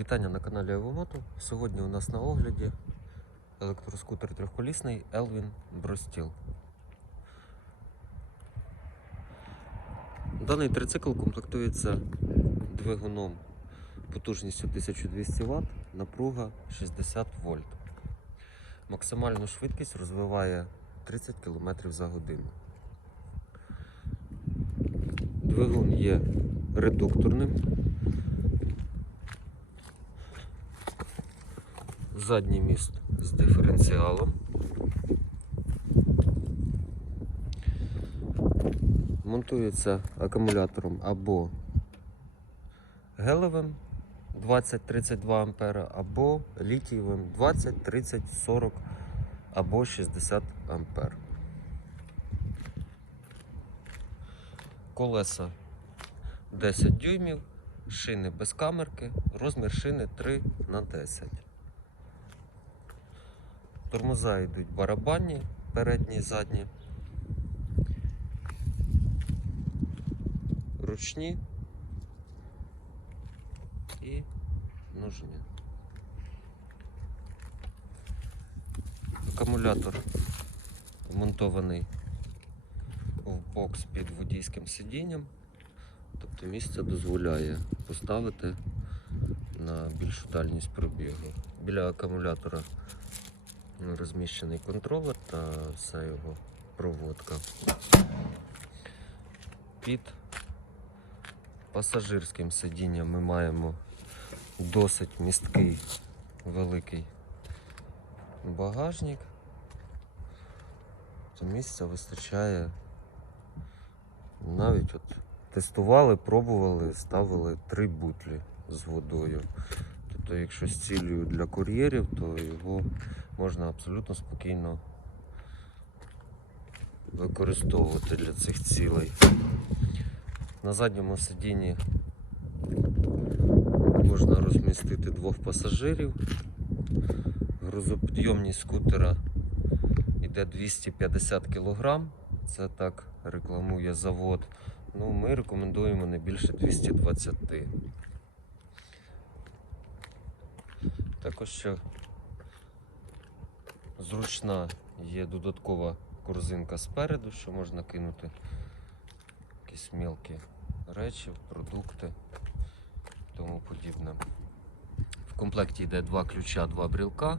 Вітання на каналі Евомото. Сьогодні у нас на огляді електроскутер трьохколісний Elvin Brostil. Даний трицикл комплектується двигуном потужністю 1200 Вт, напруга 60 вольт. Максимальну швидкість розвиває 30 км за годину. Двигун є редукторним. Задній міст з диференціалом. Монтується акумулятором або гелевим 20-32 А, або літієвим 20, 30, 40 або 60 А. Колеса 10 дюймів, шини без камерки, розмір шини 3 на 10. Тормоза йдуть барабанні, передні задні. Ручні і ножні. Акумулятор вмонтований в бокс під водійським сидінням. Тобто місце дозволяє поставити на більшу дальність пробігу. Біля акумулятора розміщений контролер та вся його проводка. Під пасажирським сидінням ми маємо досить місткий великий багажник. То місця вистачає навіть от тестували, пробували, ставили три бутлі з водою. Тобто, якщо з цілею для кур'єрів, то його можна абсолютно спокійно використовувати для цих цілей. На задньому сидінні можна розмістити двох пасажирів. Грузопідйомність скутера йде 250 кг. Це так рекламує завод. Ну, ми рекомендуємо не більше 220. Також ще зручна є додаткова корзинка спереду, що можна кинути якісь мілкі речі, продукти тому подібне. В комплекті йде два ключа, два брілка,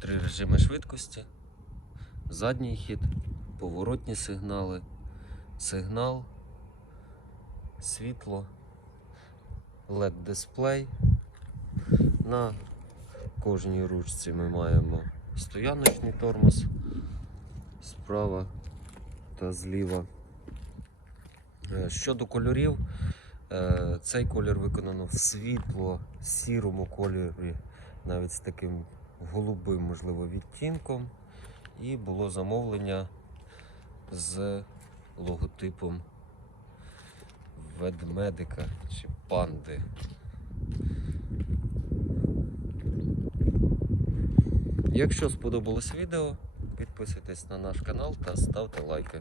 три режими швидкості, задній хід, поворотні сигнали, сигнал, світло, LED дисплей. На кожній ручці ми маємо стояночний тормоз справа та зліва. Е, Щодо кольорів, е, цей колір виконано в світло-сірому кольорі, навіть з таким голубим, можливо, відтінком. І було замовлення з логотипом ведмедика чи панди. Якщо сподобалось відео, підписуйтесь на наш канал та ставте лайки.